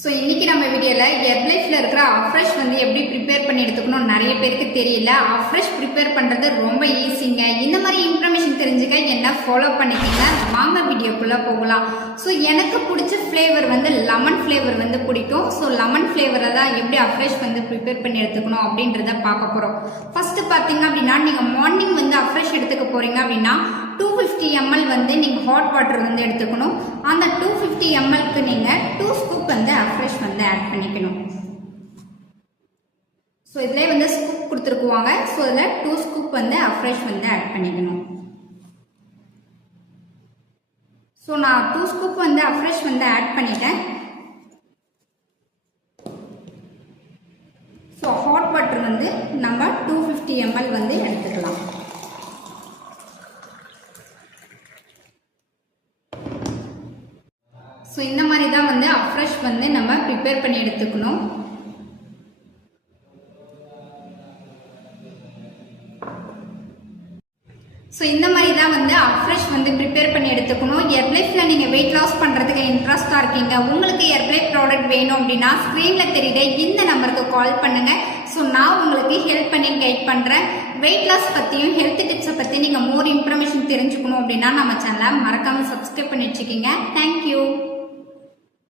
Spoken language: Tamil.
ஸோ இன்னைக்கு நம்ம வீடியோவில் ஹெர்ப்லைஃப்ல இருக்கிற அஃப்ரெஷ் வந்து எப்படி ப்ரிப்பேர் பண்ணி எடுத்துக்கணும் நிறைய பேருக்கு தெரியல. அஃப்ரெஷ் ப்ரிப்பேர் பண்ணுறது ரொம்ப ஈஸிங்க. இந்த மாதிரி இன்ஃபர்மேஷன் தெரிஞ்சுக்க என்ன ஃபாலோ பண்ணிக்கோங்க. வாங்க வீடியோக்குள்ளே போகலாம். ஸோ எனக்கு பிடிச்ச ஃப்ளேவர் வந்து லெமன் ஃப்ளேவர் வந்து பிடிக்கும். ஸோ லெமன் ஃப்ளேவரை தான் எப்படி அஃப்ரெஷ் வந்து ப்ரிப்பேர் பண்ணி எடுத்துக்கணும் அப்படின்றத பார்க்க போகிறோம். ஃபர்ஸ்ட் பார்த்தீங்க அப்படின்னா நீங்கள் மார்னிங் வந்து அஃப்ரெஷ் எடுத்துக்க போகிறீங்க அப்படின்னா 250 ml வந்து நீங்கள் ஹாட் வாட்டர் வந்து எடுத்துக்கணும். அந்த 250 mlக்கு நீங்கள் 2 ஸ்கூப் வந்து அஃப்ரெஷ் வந்து ஆட் பண்ணிக்கணும். ஸோ இதிலே வந்து ஸ்கூப் கொடுத்துருக்குவாங்க. ஸோ இதில் 2 ஸ்கூப் வந்து அஃப்ரெஷ் வந்து ஆட் பண்ணிக்கணும். ஸோ நான் 2 ஸ்கூப் வந்து அஃப்ரெஷ் வந்து ஆட் பண்ணிட்டேன். ஸோ ஹாட் வாட்டர் வந்து நம்ம 250 ml வந்து எடுத்துக்கலாம். ஸோ இந்த மாதிரி தான் வந்து அஃப்ரெஷ் வந்து நம்ம ப்ரிப்பேர் பண்ணி எடுத்துக்கணும். ஸோ இந்த மாதிரி தான் வந்து அஃப்ரெஷ் வந்து ப்ரிப்பேர் பண்ணி எடுத்துக்கணும். ஹெர்ப்லைஃப்ல நீங்கள் வெயிட் லாஸ் பண்ணுறதுக்கு இன்ட்ரெஸ்டாக இருக்கீங்க, உங்களுக்கு ஹெர்ப்லைஃப் ப்ராடக்ட் வேணும் அப்படின்னா ஸ்க்ரீனில் தெரியுற இந்த நம்பருக்கு கால் பண்ணுங்கள். ஸோ நான் உங்களுக்கு ஹெல்ப் பண்ணி கைட் பண்ணுறேன். வெயிட் லாஸ் பற்றியும் ஹெல்த் டிப்ஸை பற்றி நீங்கள் மோர் இன்ஃபர்மேஷன் தெரிஞ்சுக்கணும் அப்படின்னா நம்ம சேனலை மறக்காமல் சப்ஸ்கிரைப் பண்ணி வச்சுக்கிங்க. தேங்க்யூ.